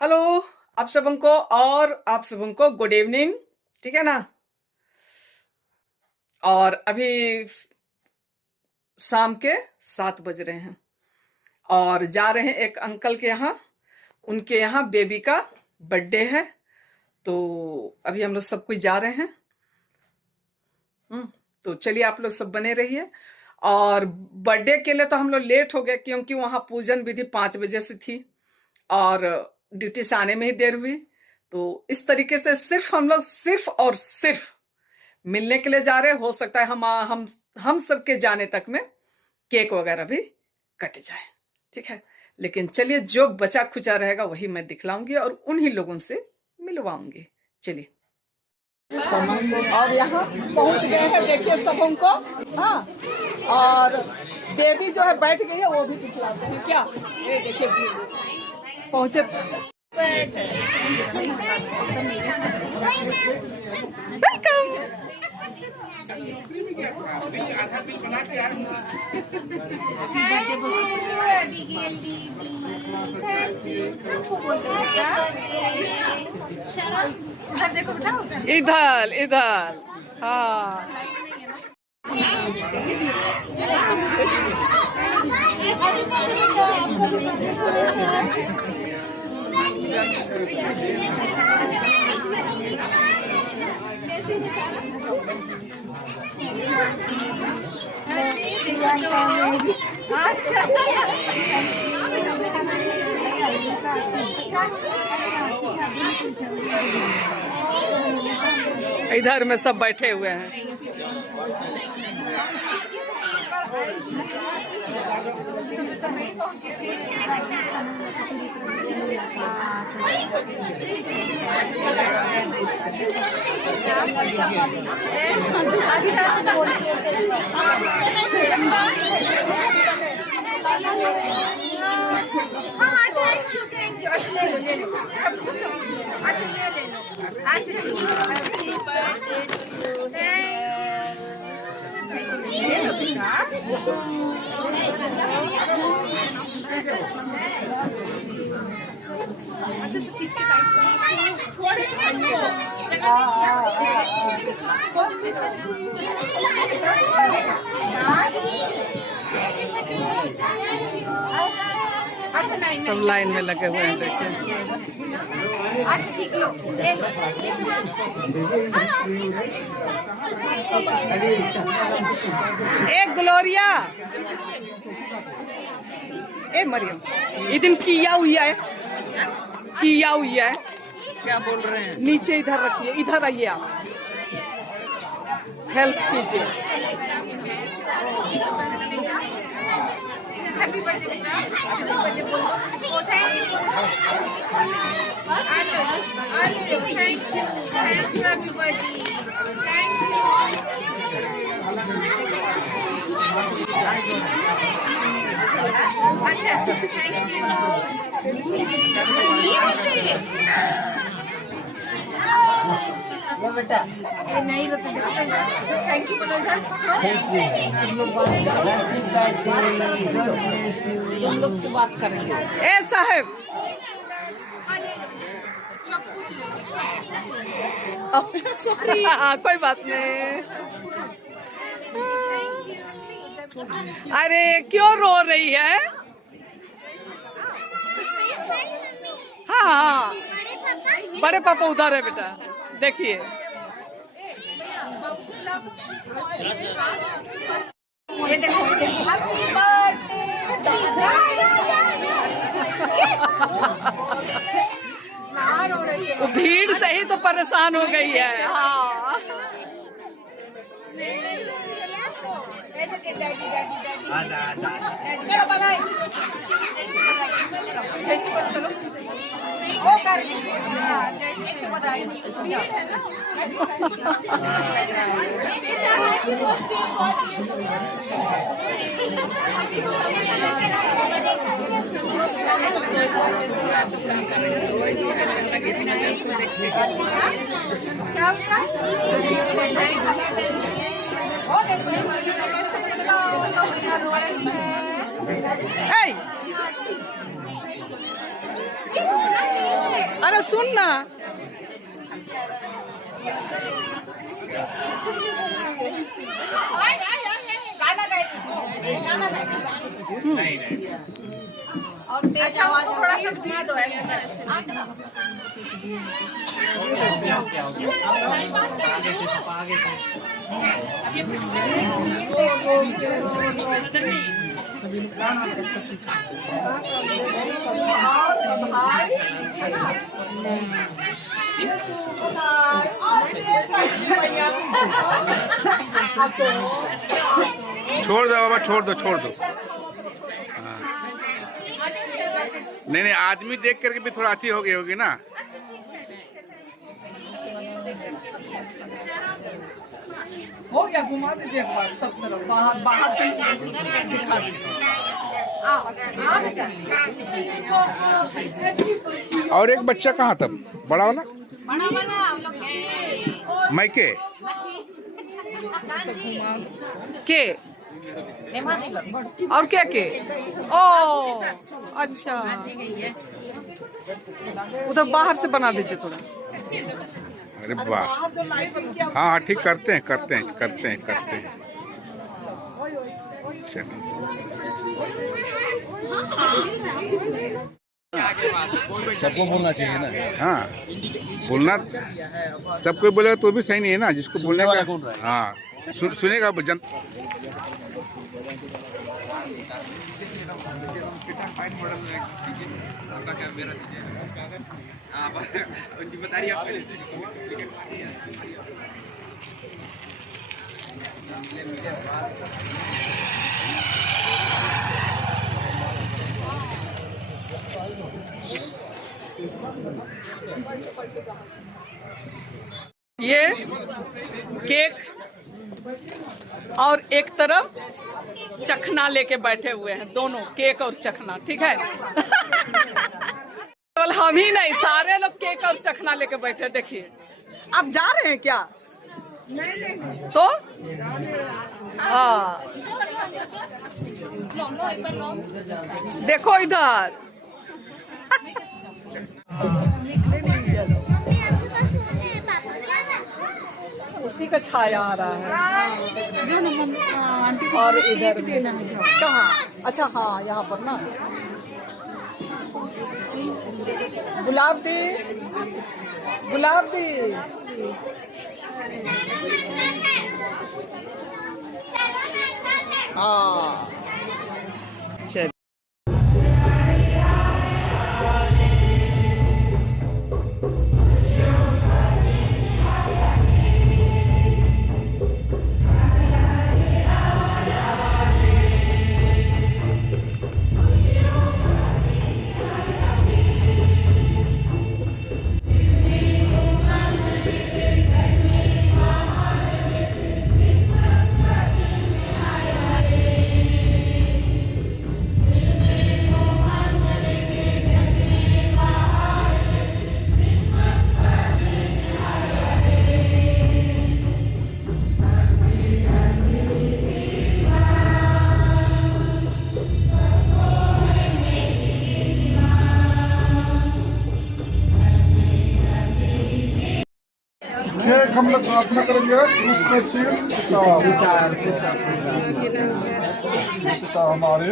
Hello आप सबों को और आप सबों को गुड इवनिंग। ठीक है ना। और अभी शाम के 7 बज रहे हैं और जा रहे हैं एक अंकल के यहाँ। उनके यहाँ बेबी का बर्थडे है, तो अभी हम लोग सब कुछ जा रहे हैं। तो चलिए आप लोग सब बने रहिए। और बर्थडे के लिए तो हम लोग लेट हो गए क्योंकि वहाँ पूजन विधि 5 बजे से थी और ड्यूटी से आने में ही देर हुई। तो इस तरीके से सिर्फ हम लोग सिर्फ और सिर्फ मिलने के लिए जा रहे हैं। हो सकता है हम सबके जाने तक में केक वगैरह भी कट जाए। ठीक है, लेकिन चलिए जो बचा खुचा रहेगा वही मैं दिखलाऊंगी और उन्हीं लोगों से मिलवाऊंगी। चलिए। और यहाँ पहुंच गए हैं, देखिए सबों को। हाँ, और बेबी जो है बैठ गई है, वो भी दिखलाते हैं क्या। ये देखिए पहुंचे। वेलकम। इधर इधर। हाँ, इधर में सब बैठे हुए हैं। सब लाइन में लगे हुए हैं, देखिए। अच्छा ठीक लो, ले लो। एक ग्लोरिया, ए मरियम, ये दिन किया हुई है, किया हुई है। क्या बोल रहे हैं? नीचे इधर रखिए, इधर आइए, आप हेल्प कीजिए। हैप्पी बर्थडे बेटा, हैप्पी बर्थडे बोलो। Thank you, happy birthday, thank you. अच्छा थैंक यू बेटा। ये नहीं थैंक यू बोलो। हम लोग से बात करेंगे। ए साहब, कोई बात नहीं। अरे क्यों रो रही है? हाँ, बड़े पापा उधर है बेटा, देखिए। ये देखो, भीड़ से ही तो परेशान हो गई है। हाँ, चलो बनाए, चलो वो कर ऐसे बताइए। Hey! अरे सुन ना, और तेज आवाज थोड़ा सा घुमा दो ऐसे। छोड़ दो बाबा, छोड़ दो, छोड़ दो। हाँ। नहीं, आदमी देख करके भी थोड़ा अच्छी हो गई होगी ना। हो गया, घुमा दीजिए एक बार सब तरफ, बाहर से दिखा दीजिए। और एक बच्चा कहाँ था, बड़ा वाला? मायके के और क्या के? ओ अच्छा, उधर बाहर से बना दीजिए थोड़ा। अरे वाह, हाँ हाँ ठीक, करते हैं करते हैं करते हैं करते हैं। चलो सबको बोलना चाहिए ना। हाँ, बोलना सबको बोलेगा तो भी सही नहीं है ना, जिसको बोलने वाला का। कौन रहा है? हाँ, सुनेगा जन। ये केक और एक तरफ चखना लेके बैठे हुए हैं, दोनों केक और चखना, ठीक है। केवल हम ही नहीं, सारे लोग केक और चखना लेके बैठे। देखिए, आप जा रहे हैं क्या? तो हाँ, देखो इधर। उसी का छाया आ रहा है। और इधर कहाँ? अच्छा हाँ, यहाँ पर ना गुलाब दी, गुलाब दी। हाँ चल। हम लोग प्रार्थना करेंगे। पिता हमारे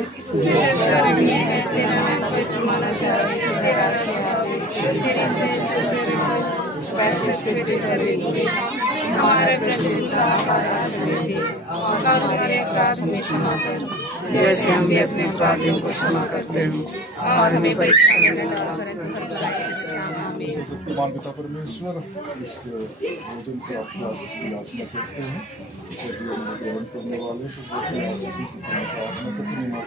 जैसे हम भी अपने अपराधियों को क्षमा करते हैं और हमें परीक्षा में न डालो। सत्यवान पिता परमेश्वर, इस भोजन से आपकी आशीष की याचना करते हैं। इसे जीवन में ग्रहण करने वाले को बहुत आशीष की प्रार्थना करते हैं।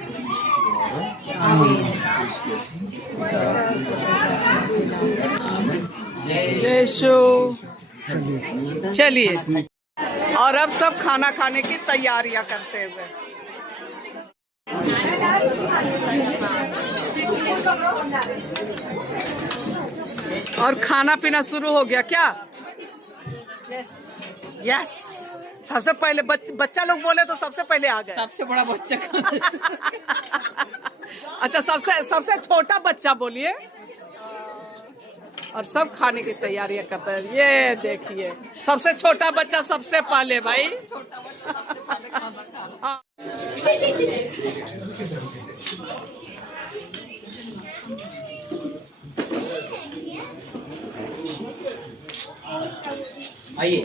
जय शो। चलिए, और अब सब खाना खाने की तैयारियां करते हुए। और खाना पीना शुरू हो गया क्या? यस। सबसे पहले बच्चा लोग बोले तो सबसे पहले आ गए। सबसे बड़ा बच्चा अच्छा, सबसे छोटा बच्चा बोलिए। और सब खाने की तैयारियां करते हैं। ये देखिए सबसे छोटा बच्चा सबसे पहले भाई। आइए।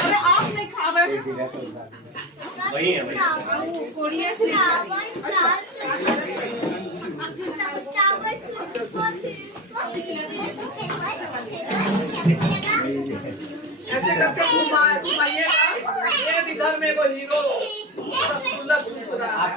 अरे आप नहीं खा रहे वही है कोड़िए से ऐसे करके घुमाइएगा। ये इधर में एगो हीरो रसगुल्ला चूस रहा है।